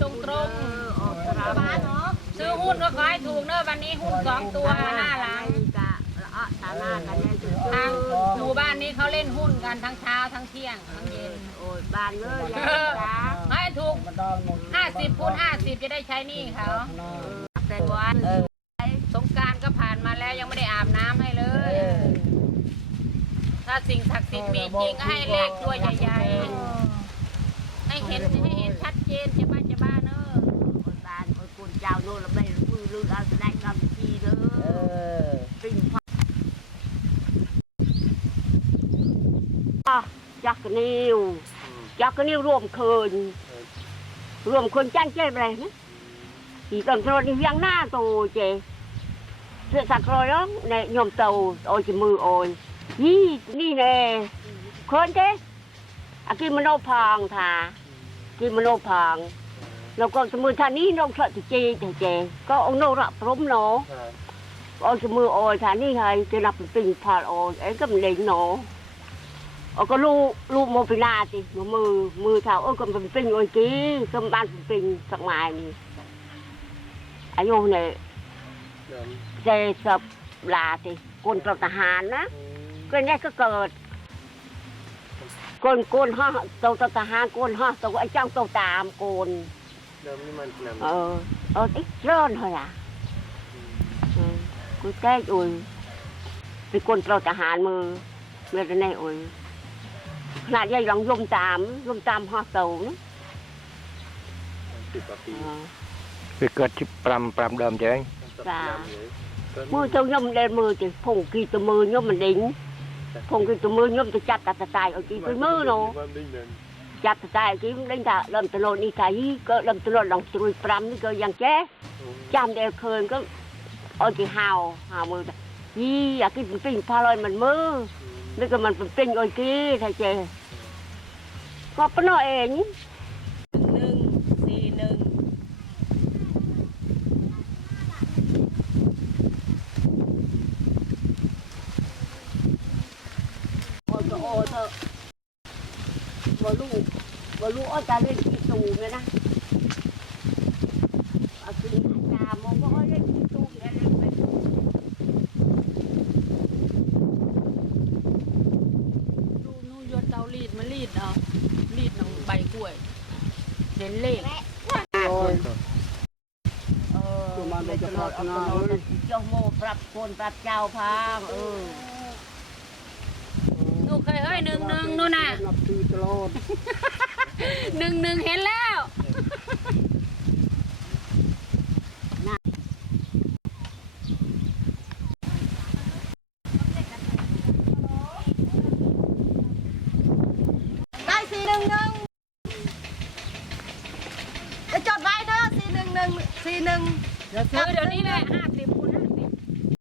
ตรงตรๆซื้อหุ้นก็ขอให้ถูกเนอะวันนี้หุ้นสองตัวหน้าหลังทางหมู่บ้านนี้เขาเล่นหุ้นกันทั้งเช้าทั้งเที่ยงทั้งเย็นโอ้ยบานเลยให้ถูกห้าสิบหุ้นห้าสิบจะได้ใช้นี่เขาแต่วันสงการก็ผ่านมาแล้วยังไม่ได้อาบน้ำให้เลย ถ้าสิ่งศักดิ์สิทธิ์มีจริงก็ให้เลขตัวใหญ่ๆให้เห็นให้ เห็นชัดเจนจะบ้าจะบ้าเนอะคนบานคนคนเจ้าโน่นละไม่รู้ลือเอาจะได้กำทีเด้อปิ้งผักอะจักรนิ้วจักรนิ้วรวมคืนรวมคนจ้างเจ๊อะไรนะอีตอนตอนนี้ยังหน้าโตเจเสื้อสักรอยแล้วในยมโตโอยจะมือโอยนี่นี่แน่คนเจ๊อากินมโนพางทา กินมโนพางเราก็จะมือท่านี้น้องเสจะเจจะเจก็เอาโนระพร้อมเนาะเอาจะมือโอยท่านี้ให้จะนับเป็นปิงพาโอยไอ้ก็มันเล่นเนาะเอาก็ลูลูโมปินาสิมือมือเท้าเออก็เป็นปิงโอยกี้ก็บ้านเป็นปิงสักไม้นี่อายุเนี่ยเจสับลาสิคนประทหารนะก็เนี่ยก็เกิด คนโกนห่อตัวทหารโกนห่อตัวไอ้เจ้าตัวตามโกนเดิมนี่มันนำ ờ ờ ít trơn thôi à ừ. cứ té ui vì con trâu cả hàn mơ mơ cái này ui là dây lòng dùng tạm dùng tạm hoa tàu nữa สิบกว่าปี ờ. ไปเกิดที่ปรำปรำเดิมเจ๊ง mưa châu nhom lên mưa คงกินตัวมือย้มตัวจับตัดตายเอาจีตัวมือเนาะจับตายกินเล่นตาลำตลอดนี่ตายก็ลำตัวหลองตุยปรำนี่ก็ยังแจ๊จำเดียวคืนก็เอาจีหาวหาวมือยี่อยากกินปิ้งพาลอยมันมือนี่ก็มันเป็นปิ้งโอ้ยกี้ไทยเจก็เป็นอเอง หนึ่งสี่หนึ่ง โอ้ยโอ้ยเธอ บ่ลูกบ่ลูกอ้อจะเล่นที่ตูมเลยนะเอากินยามองก็อ้อยเล่นที่ตูมเนี่ยเล่นไปดูนูยศเตารีดมารีดเอารีดเอาใบกล้วยเด่นเลขเออมันจะพัฒนาเจ้าโมปรับคนปรับเจ้าพังเออนูเคยเฮ้ยหนึ่งหนึ่งนู่น น่ะนับถือตลอดหนึ่งหนึ่งเห็นแล้วได้สี่หนึ่งหนึ่งจะจดไว้เด้อสี่หนึ่งหนึ่งสี่หนึ่งเดี๋ยวซื้อเดี๋ยวนี้เลยห้าสิบ